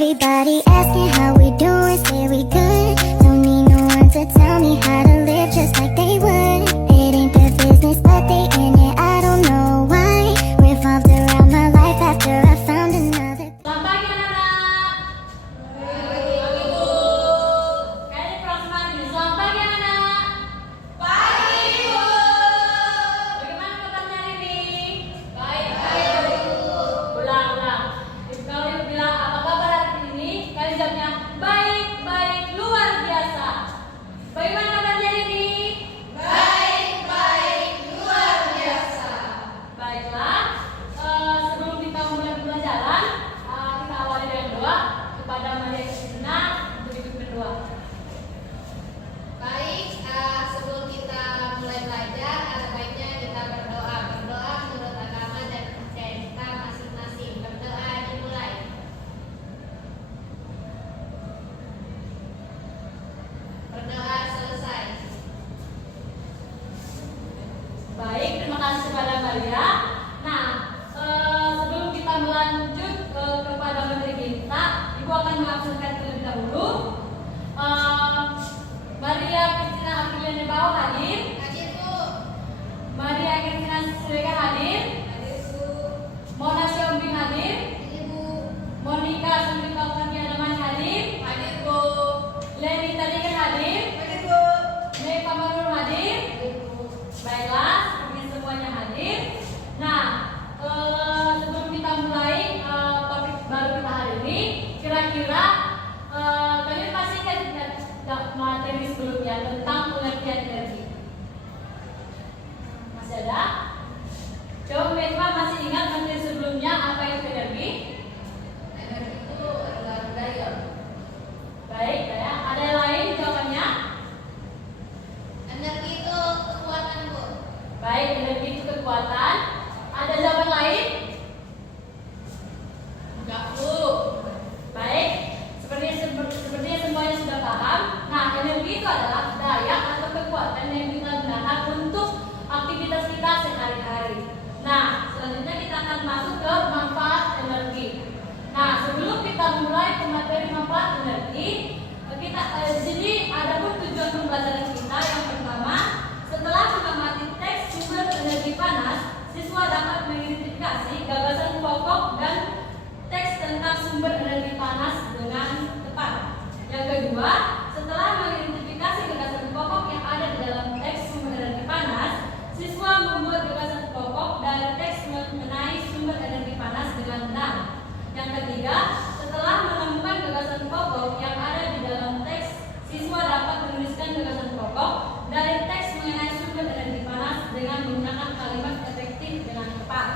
Everybody asking how we doing, say we good. Don't need no one to tell me how to live just like they would. It ain't their business, but they in it, I don't know why. Revolved around my life after I found another. Selamat pagi anak-anak. Pagi Bu. Kalian perasaan ini. Selamat pagi anak-anak. Pagi Bu. Bagaimana kabarnya hari ini? Baik Bu. Ulang. Kalau ibu bilang apa kabar hari ini, kalian jawabnya baik luar biasa. Bagaimana kabarnya hari ini? Baik luar biasa. Baiklah. Sebelum kita mulai pembelajaran, kita awali dengan doa kepada Maria Kristina untuk ikut berdoa. Baik, sebelum kita mulai belajar, ada baiknya kita berdoa menurut agama dan kepercayaan kita masing-masing. Berdoa dimulai. Berdoa selesai. Baik, terima kasih kepada Maria. Nah, sebelum kita melanjut kepada materi kita, Ibu akan mengabsenkan terlebih dahulu. Maria Kristina Apriliana Bau hadir. Hadir Bu. Maria Kristina Siregar hadir. Hadir Bu. Mona Siombing hadir. Hadir Bu. Monica Sumbi Kaufman hadir. Hadir Bu. Leni Tadikan hadir. Hadir Bu. Mei Pamanur hadir. Hadir Bu. Baiklah, seperti semuanya hadir. Nah, sebelum kita mulai topik baru kita hari ini, kira-kira kalian pasti kan materi sebelumnya tentang pengertian energi. Masih ada? Coba Metwa masih ingat materi sebelumnya apa itu energi? Energi itu adalah daya. Baik, ya. Ada yang lain jawabannya? Energi itu kekuatan Bu. Baik, energi itu kekuatan. Ada jawaban lain? Enggak, Bu. Baik, sepertinya semuanya sudah paham. Nah, energi itu adalah daya atau kekuatan yang kita gunakan untuk aktivitas kita sehari-hari. Nah, selanjutnya kita akan masuk ke manfaat energi. Nah, sebelum kita mulai ke materi manfaat energi, kita di sini ada pun tujuan pembelajaran kita. Yang pertama, setelah mengamati teks sumber energi panas, siswa dapat mengidentifikasi gagasan pokok dan teks tentang sumber energi panas dengan tepat. Yang kedua, setelah mengidentifikasi gagasan pokok yang ada di dalam teks sumber energi panas, siswa membuat gagasan pokok dari teks mengenai sumber energi panas dengan benar. Yang ketiga, setelah menemukan gagasan pokok yang ada di dalam teks, siswa dapat menuliskan gagasan pokok dari teks mengenai sumber energi panas dengan menggunakan kalimat efektif dengan tepat.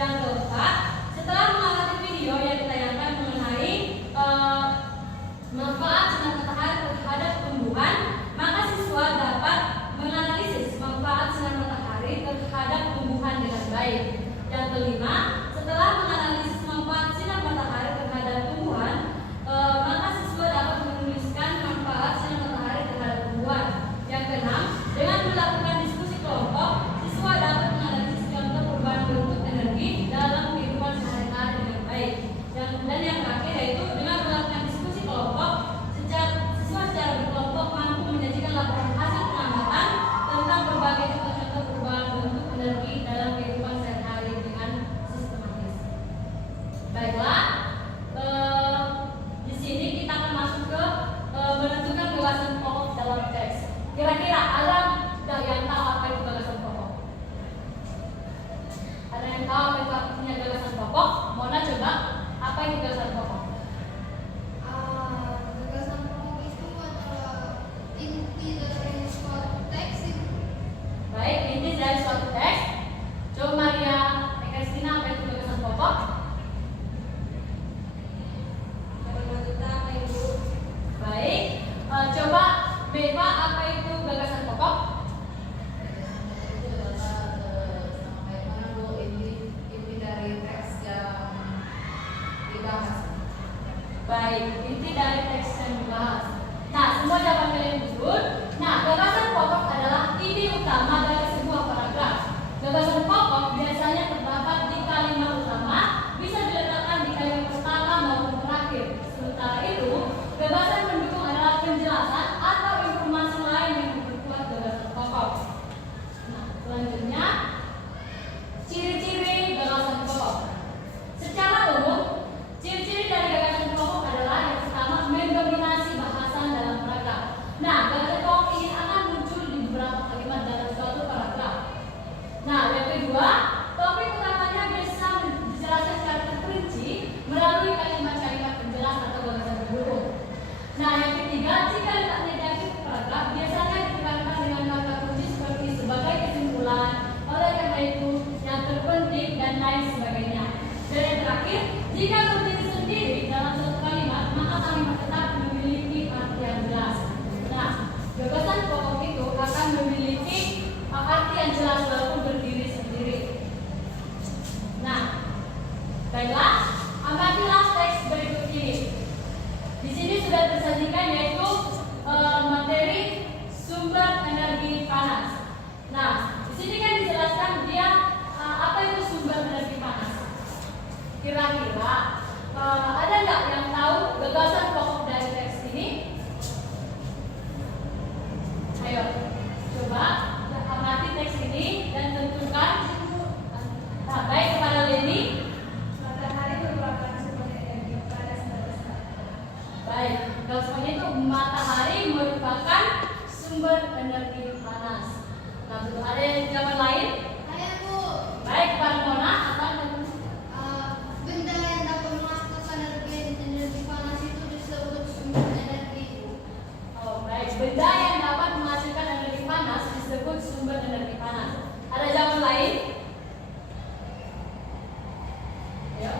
Yang keempat, setelah mengamati video yang ditayangkan mengenai manfaat sinar matahari terhadap tumbuhan, maka siswa dapat menganalisis manfaat sinar matahari terhadap tumbuhan dengan baik. Yang kelima, setelah menganalisis manfaat sinar matahari terhadap tumbuhan, maka siswa dapat menuliskan manfaat sinar matahari terhadap tumbuhan. Yang keenam, dengan melakukan diskusi kelompok, siswa dapat menganalisis contoh perubahan bentuk energi dalam kehidupan sehari-hari dengan baik. Dan yang terakhir yaitu dengan melakukan diskusi kelompok, siswa secara berkelompok mampu menyajikan laporan hasil pengamatan tentang berbagai contoh-contoh perubahan bentuk energi dalam kehidupan sehari-hari dengan sistematis. Baiklah, di sini kita akan masuk ke menentukan gagasan pokok dalam teks. Kira-kira ada nggak yang tahu apa itu gagasan pokok? Ada yang tahu apa itu artinya gagasan pokok? Mona coba, apa itu gagasan pokok? Gagasan pokok itu adalah inti dari suatu teks itu. Baik, inti dari suatu teks. Coba Maria Kristina, apa itu gagasan pokok? Kalimat utama Ibu. Baik, coba Beva, apa itu gagasan pokok? Itu adalah bagaimana Bu inti dari teks yang dibahas. Baik, inti dari teks yang dibahas. Nah, semua jawaban kalian betul. Nah, gagasan pokok adalah ide utama dari sebuah paragraf. Gagasan pokok biasanya terdapat di kalimat utama, bisa diletakkan di kalimat pertama maupun terakhir. yang jelas walaupun berdiri sendiri. Nah, baiklah, amatilah teks berikut ini. Di sini sudah tersajikan yaitu materi sumber energi panas. Nah, di sini kan dijelaskan dia apa itu sumber energi panas. Kira-kira ada nggak yang tahu gagasan pokok dari teks ini? Ayo, coba amati teks ini dan tentukan. Nah, baik kepada Leni. Matahari merupakan sumber energi panas terbesar. Baik, kalau semuanya itu matahari merupakan sumber energi panas. Nah, betul. Ada yang jawaban lain? Saya Bu, Baik, Pak Mona atau benda yang dapat menghasilkan energi panas itu disebut sumber energi. oh, baik, benda yang dapat menghasilkan energi panas disebut sumber energi panas. Ada jawaban lain? Ayo.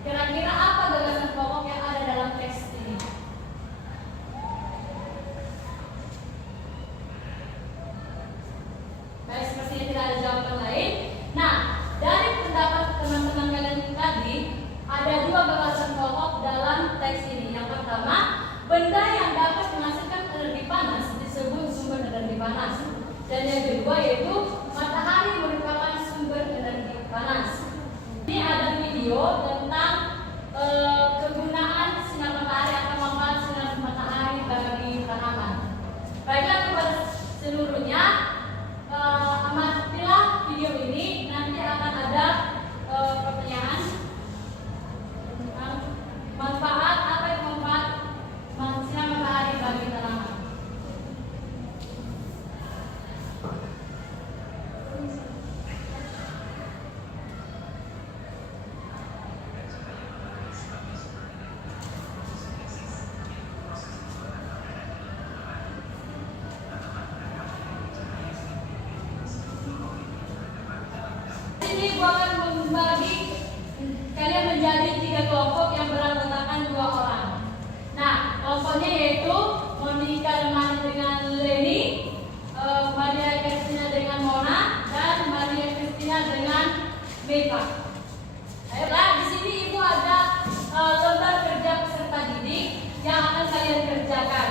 Kira-kira apa gagasan pokok yang ada dalam teks ini? Baik, sepertinya tidak ada jawaban lain. Nah, dari pendapat teman-teman kalian tadi, ada dua gagasan pokok dalam teks ini. Yang pertama, benda yang dapat menghasilkan energi panas disebut sumber energi panas. Dan yang kedua yaitu matahari merupakan sumber energi panas. Ini ada video tentang kegunaan sinar matahari atau manfaat sinar matahari bagi tanaman. Baiklah kepada seluruhnya, amatilah video ini. Nanti akan ada pertanyaan tentang manfaat apa itu manfaat sinar matahari bagi tanaman. Ini gua akan membagi kalian menjadi 3 kelompok yang beranggotakan 2 orang. Nah, kelompoknya yaitu Monica dengan Leni, Maria Kristina dengan Mona, dan Maria Kristina dengan Meva. Ayolah, di sini itu ada lembar kerja peserta didik yang akan kalian kerjakan.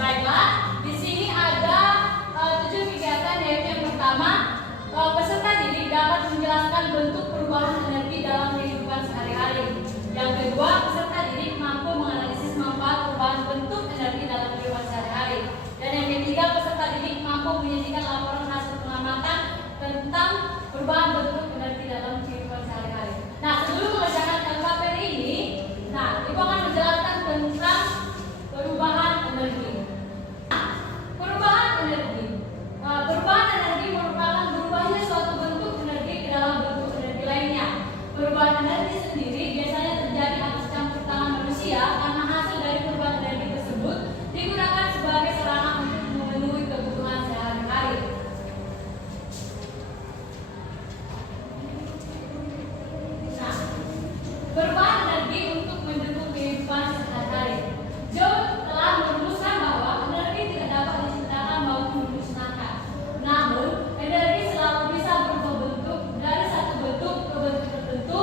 Baiklah, di sini ada 7 kegiatan, yaitu yang pertama, peserta didik dapat menjelaskan bentuk perubahan energi dalam kehidupan sehari-hari. Yang kedua, peserta didik mampu menganalisis manfaat perubahan bentuk energi dalam kehidupan sehari-hari. Dan yang ketiga, peserta didik mampu menyajikan laporan hasil pengamatan tentang perubahan bentuk energi dalam kehidupan sehari-hari. Nah, sebelum mengerjakan LKPD ini, Ibu akan menjelaskan tentang perubahan energi. Perubahan energi. Perubahan energi merupakan berubahnya suatu bentuk energi ke dalam bentuk energi lainnya. Perubahan energi sendiri biasanya terjadi atas campur tangan manusia karena hasil dari perubahan energi tersebut digunakan sebagai sarana untuk memenuhi kebutuhan sehari-hari. Nah, perubahan energi untuk mendukung kehidupan sehari-hari. Joe telah merumuskan bahwa energi tidak dapat diciptakan maupun dimusnahkan. Namun, energi selalu bisa berubah bentuk dari satu bentuk ke bentuk tertentu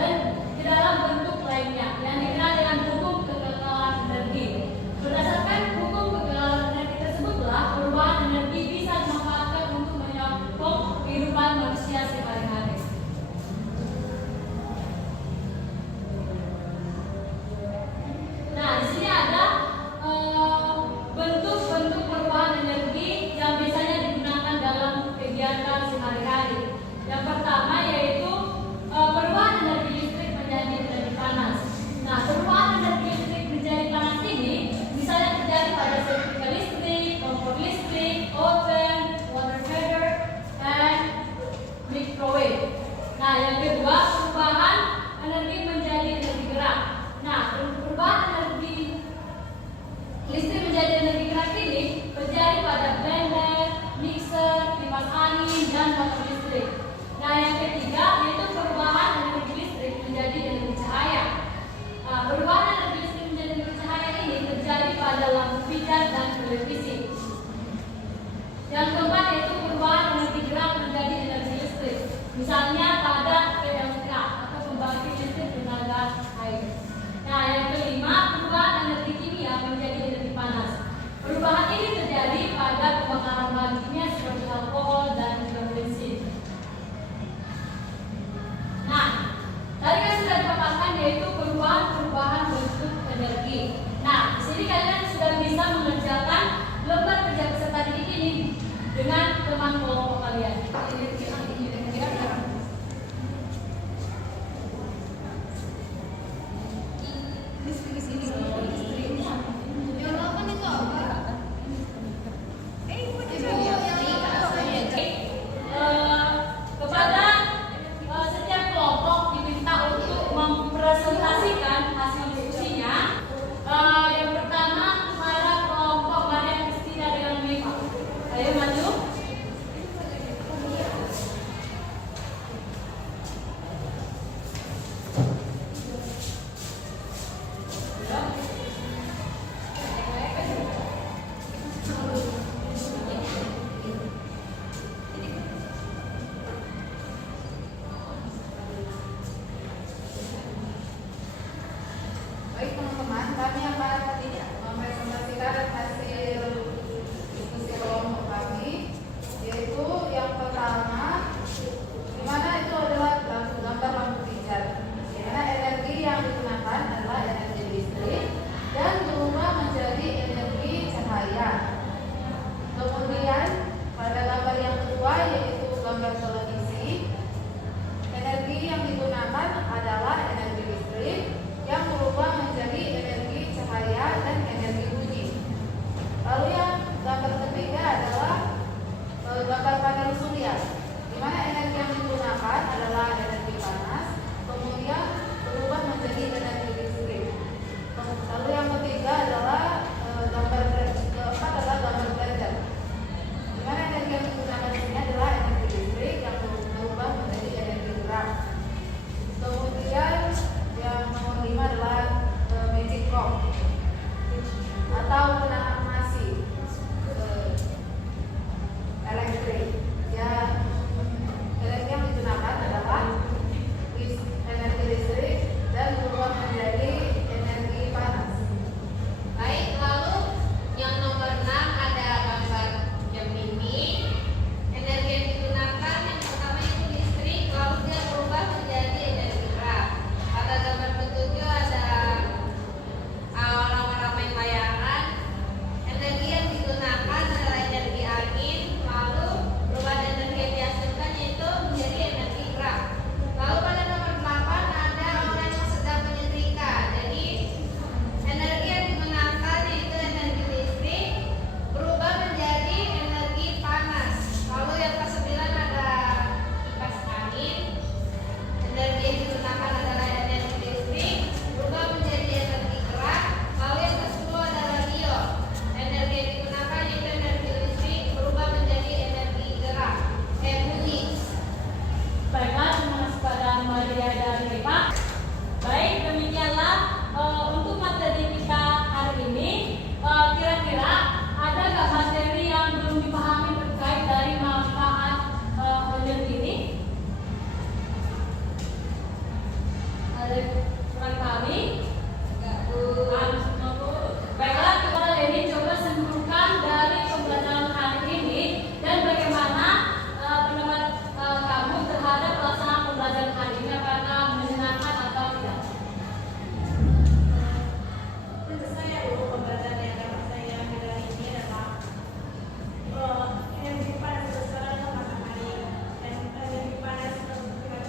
dan ke dalam bentuk lainnya yang dikenal dengan yaitu perubahan bentuk energi. Nah, di sini kalian sudah bisa mengerjakan lembar kerja peserta didik ini dengan teman kelompok kalian. Kepada setiap kelompok diminta untuk mempresentasikan hasil diskusinya. Yang pertama kepada kelompok Maria Kristina dengan Mipa. Ayo maju. Baik teman-teman, kami akan mempresentasikan hasil diskusi kelompok kami, yaitu yang pertama, di mana itu adalah gambar lampu pijar, di mana energi yang digunakan adalah energi listrik dan berubah menjadi energi cahaya. Kemudian pada gambar yang kedua yaitu gambar televisi, energi yang digunakan adalah energi listrik yang berubah menjadi energi cahaya dan energi bunyi. Lalu yang gambar ketiga adalah gambar panel surya, di mana energi yang digunakan adalah energi panas, kemudian berubah menjadi energi listrik. Lalu yang ketiga adalah keempat adalah gambar belajar, di mana energi yang digunakan di sini adalah energi listrik yang berubah menjadi energi gerak. Kemudian yang nomor 5 adalah magic clock atau penahan masih elektrik. Ya, energi yang digunakan adalah energi listrik dan berubah menjadi energi panas. Baik, lalu yang nomor 6 ada gambar Gemini. Energi yang digunakan yang pertama itu listrik, lalu dia berubah menjadi energi gerak. Pada gambar ketujuh ada orang-orang main layangan. Energi yang digunakan adalah energi angin, lalu perubahan energi yang dihasilkan yaitu menjadi energi gerak. Lalu pada nomor 8 ada orang yang sedang menyetrika. Jadi energi yang digunakan yaitu energi listrik berubah menjadi energi panas. Lalu yang ke-9 ada kipas angin. Energi yang digunakan adalah energi listrik berubah menjadi energi gerak. Lalu yang ke-10 ada radio. Energi yang digunakan yaitu energi listrik berubah menjadi energi gerak. Bunyi. Baiklah, terima kasih pada Maria dan Mipa. Baik, demikianlah untuk materi kita hari ini. Kira-kira ada nggak materi yang belum dipahami terkait dari manfaat energi ini? Ada kurang pahami? Baiklah, kepada Leni coba simpulkan dari pembelajaran hari ini dan bagaimana pendapat kamu terhadap pelaksanaan pembelajaran hari ini, apakah menyenangkan atau tidak? Menurut saya pembelajaran yang dapat saya ambil dari ini adalah energi panas berasal dari matahari dan energi panas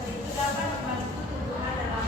itu dapat membantu tumbuhan dalam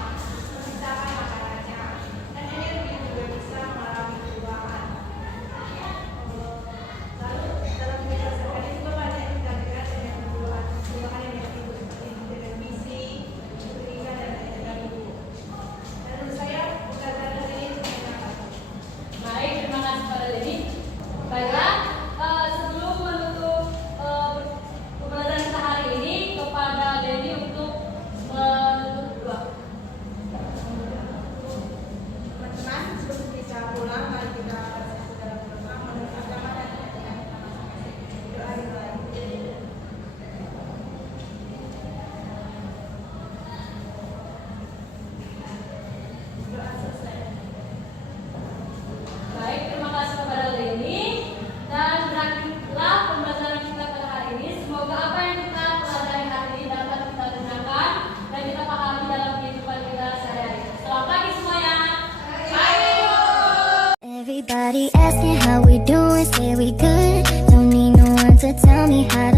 asking how we doing, say we good. Don't need no one to tell me how to